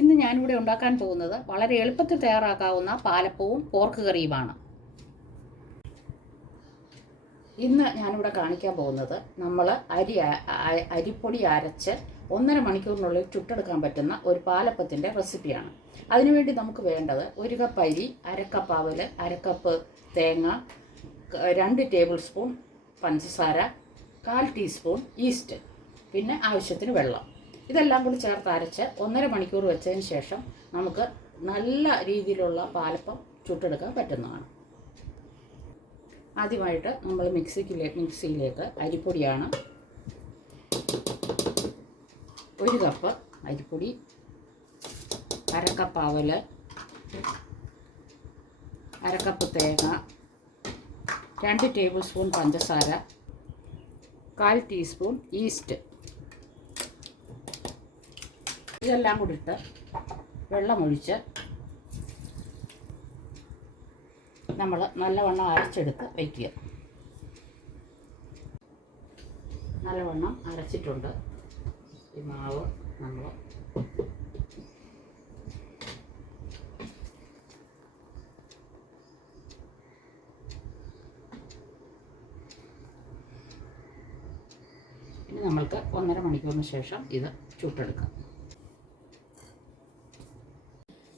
ഇന്ന് ഞാനിവിടെ ഉണ്ടാക്കാൻ പോകുന്നത് വളരെ എളുപ്പത്തിൽ തയ്യാറാക്കാവുന്ന പാലപ്പവും പോർക്ക് കറിയുമാണ്. ഇന്ന് ഞാനിവിടെ കാണിക്കാൻ പോകുന്നത് നമ്മൾ അരിപ്പൊടി അരച്ച് 1.5 മണിക്കൂറിനുള്ളിൽ ചുട്ടെടുക്കാൻ പറ്റുന്ന ഒരു പാലപ്പത്തിൻ്റെ റെസിപ്പിയാണ്. അതിനുവേണ്ടി നമുക്ക് വേണ്ടത് 1 കപ്പ് അരി, 1/2 കപ്പ് അവൽ, 1/2 കപ്പ് തേങ്ങ, 2 ടേബിൾ സ്പൂൺ പഞ്ചസാര, 1/4 ടീസ്പൂൺ ഈസ്റ്റ്, പിന്നെ ആവശ്യത്തിന് വെള്ളം. ഇതെല്ലാം കൂടി ചേർത്ത് അരച്ച് 1.5 മണിക്കൂർ വെച്ചതിന് ശേഷം നമുക്ക് നല്ല രീതിയിലുള്ള പാലപ്പം ചുട്ടെടുക്കാൻ പറ്റുന്നതാണ്. ആദ്യമായിട്ട് നമ്മൾ മിക്സിയിലേക്ക് അരിപ്പൊടിയാണ് 1 കപ്പ് അരിപ്പൊടി, 1/2 കപ്പ് അവൽ, 1/2 കപ്പ് തേങ്ങ, 2 ടേബിൾ സ്പൂൺ പഞ്ചസാര, 1/4 ടീസ്പൂൺ ഈസ്റ്റ്, ഇതെല്ലാം കൂടി ഇട്ട് വെള്ളമൊഴിച്ച് നമ്മൾ നല്ലവണ്ണം അരച്ചെടുത്ത് വയ്ക്കുക. നല്ലവണ്ണം അരച്ചിട്ടുണ്ട്. ഈ മാവ് നമ്മൾ ഇനി നമ്മൾക്ക് 1.5 മണിക്കൂറിന് ശേഷം ഇത് ചുട്ടെടുക്കാം.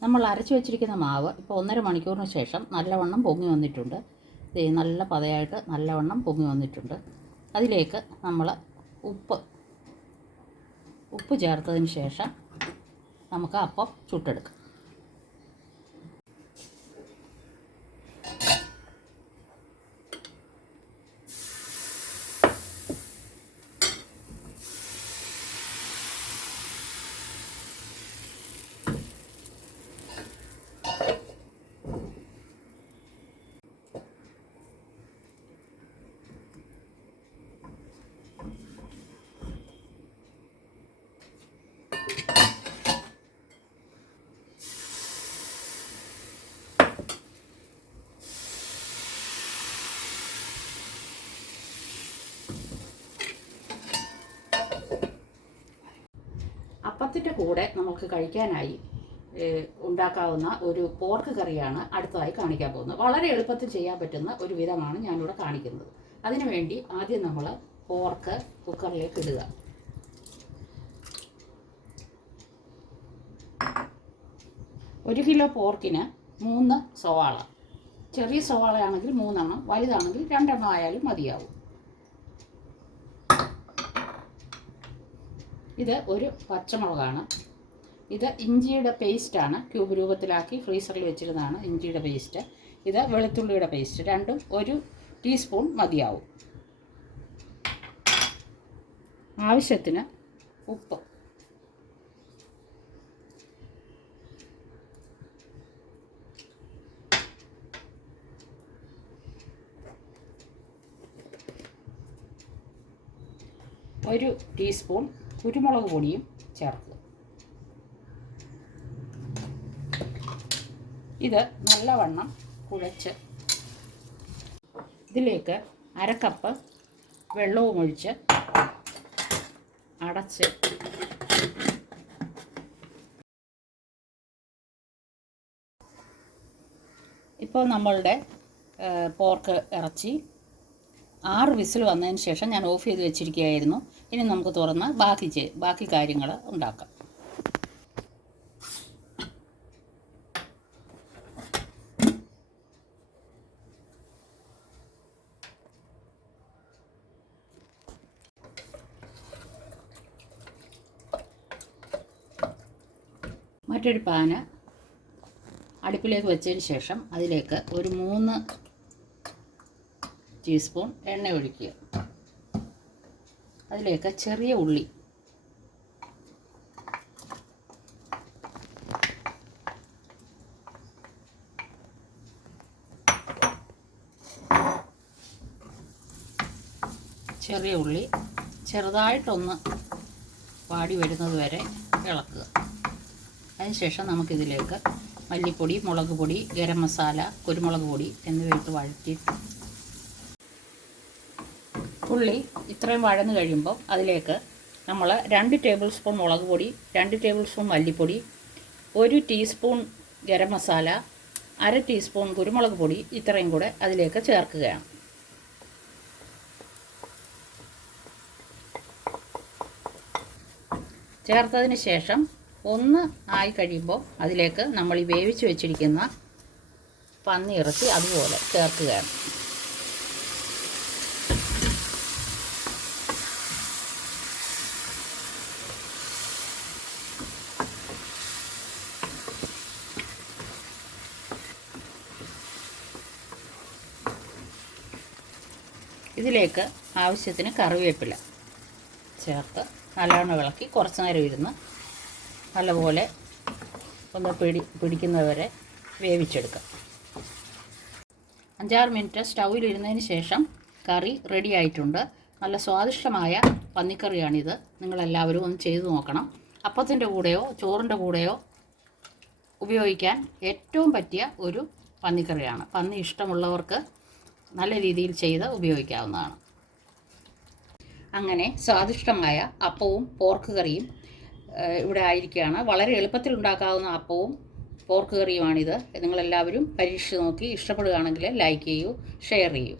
നമ്മൾ അരച്ചു വെച്ചിരിക്കുന്ന മാവ് ഇപ്പോൾ 1.5 മണിക്കൂറിന് ശേഷം നല്ലവണ്ണം പൊങ്ങി വന്നിട്ടുണ്ട്. നല്ല പതയായിട്ട് നല്ലവണ്ണം പൊങ്ങി വന്നിട്ടുണ്ട്. അതിലേക്ക് നമ്മൾ ഉപ്പ് ചേർത്തതിന് ശേഷം നമുക്ക് അപ്പം ചുട്ടെടുക്കാം. അപ്പത്തിൻ്റെ കൂടെ നമുക്ക് കഴിക്കാനായി ഉണ്ടാക്കാവുന്ന ഒരു പോർക്ക് കറിയാണ് അടുത്തതായി കാണിക്കാൻ പോകുന്നത്. വളരെ എളുപ്പത്തിൽ ചെയ്യാൻ പറ്റുന്ന ഒരു വിധമാണ് ഞാനിവിടെ കാണിക്കുന്നത്. അതിനുവേണ്ടി ആദ്യം നമ്മൾ പോർക്ക് കുക്കറിലേക്ക് ഇടുക. ഒരു കിലോ പോർക്കിന് 3 സവാള. ചെറിയ സവാളയാണെങ്കിൽ 3 എണ്ണം, വലുതാണെങ്കിൽ 2 എണ്ണം ആയാലും മതിയാവും. ഇത് ഒരു പച്ചമുളകാണ്. ഇത് ഇഞ്ചിയുടെ പേസ്റ്റാണ്, ക്യൂബ് രൂപത്തിലാക്കി ഫ്രീസറിൽ വെച്ചിരുന്നതാണ് ഇഞ്ചിയുടെ പേസ്റ്റ്. ഇത് വെളുത്തുള്ളിയുടെ പേസ്റ്റ്, രണ്ടും 1 ടീസ്പൂൺ മതിയാവും. ആവശ്യത്തിന് ഉപ്പ്, ഒരു ടീസ്പൂൺ കുരുമുളക് പൊടിയും ചേർക്കുക. ഇത് നല്ലവണ്ണം കുഴച്ച് ഇതിലേക്ക് 1/2 കപ്പ് വെള്ളവും ഒഴിച്ച് അടച്ച് ഇപ്പോൾ നമ്മളുടെ പോർക്ക് ഇറച്ചി 6 വിസിൽ വന്നതിന് ശേഷം ഞാൻ ഓഫ് ചെയ്ത് വെച്ചിരിക്കുകയായിരുന്നു. ഇനി നമുക്ക് തുറന്ന് ബാക്കി കാര്യങ്ങൾ ഉണ്ടാക്കാം. മറ്റൊരു പാന് അടുപ്പിലേക്ക് വെച്ചതിന് ശേഷം അതിലേക്ക് ഒരു 3 ടീസ്പൂൺ എണ്ണ ഒഴിക്കുക. അതിലേക്ക് ചെറിയ ഉള്ളി, ചെറുതായിട്ടൊന്ന് വാടി വരുന്നത് വരെ ഇളക്കുക. അതിനുശേഷം നമുക്കിതിലേക്ക് മല്ലിപ്പൊടി, മുളക് പൊടി, ഗരം മസാല, കുരുമുളക് പൊടി എന്നിവ ഇട്ട് വഴറ്റി ഉള്ളി ഇത്രയും വഴന്നു കഴിയുമ്പോൾ അതിലേക്ക് നമ്മൾ 2 ടേബിൾ സ്പൂൺ മുളക് പൊടി, 2 ടേബിൾ സ്പൂൺ മല്ലിപ്പൊടി, 1 ടീസ്പൂൺ ഗരം മസാല, 1/2 ടീസ്പൂൺ കുരുമുളക് പൊടി, ഇത്രയും കൂടെ അതിലേക്ക് ചേർക്കുകയാണ്. ചേർത്തതിന് ശേഷം ഒന്ന് ആയി കഴിയുമ്പോൾ അതിലേക്ക് നമ്മൾ ഈ വേവിച്ച് വെച്ചിരിക്കുന്ന പന്നി ഇറച്ചി അതുപോലെ ചേർക്കുകയാണ്. ഇതിലേക്ക് ആവശ്യത്തിന് കറിവേപ്പില ചേർത്ത് നല്ലവണ്ണം ഇളക്കി കുറച്ച് നേരം ഇരുന്ന് നല്ലപോലെ ഒന്ന് പിടിക്കുന്നവരെ വേവിച്ചെടുക്കാം. 5-6 മിനിറ്റ് സ്റ്റൗവിലിരുന്നതിന് ശേഷം കറി റെഡി ആയിട്ടുണ്ട്. നല്ല സ്വാദിഷ്ടമായ പന്നിക്കറിയാണിത്. നിങ്ങളെല്ലാവരും ഒന്ന് ചെയ്തു നോക്കണം. അപ്പത്തിൻ്റെ കൂടെയോ ചോറിൻ്റെ കൂടെയോ ഉപയോഗിക്കാൻ ഏറ്റവും പറ്റിയ ഒരു പന്നിക്കറിയാണ്. പന്നി ഇഷ്ടമുള്ളവർക്ക് നല്ല രീതിയിൽ ചെയ്ത് ഉപയോഗിക്കാവുന്നതാണ്. അങ്ങനെ സ്വാദിഷ്ടമായ അപ്പവും പോർക്ക് കറിയും ഇവിടെ ആയിരിക്കുകയാണ്. വളരെ എളുപ്പത്തിൽ ഉണ്ടാക്കാവുന്ന അപ്പവും പോർക്ക് കറിയുമാണിത്. നിങ്ങളെല്ലാവരും പരീക്ഷിച്ച് നോക്കി ഇഷ്ടപ്പെടുകയാണെങ്കിൽ ലൈക്ക് ചെയ്യൂ, ഷെയർ ചെയ്യൂ.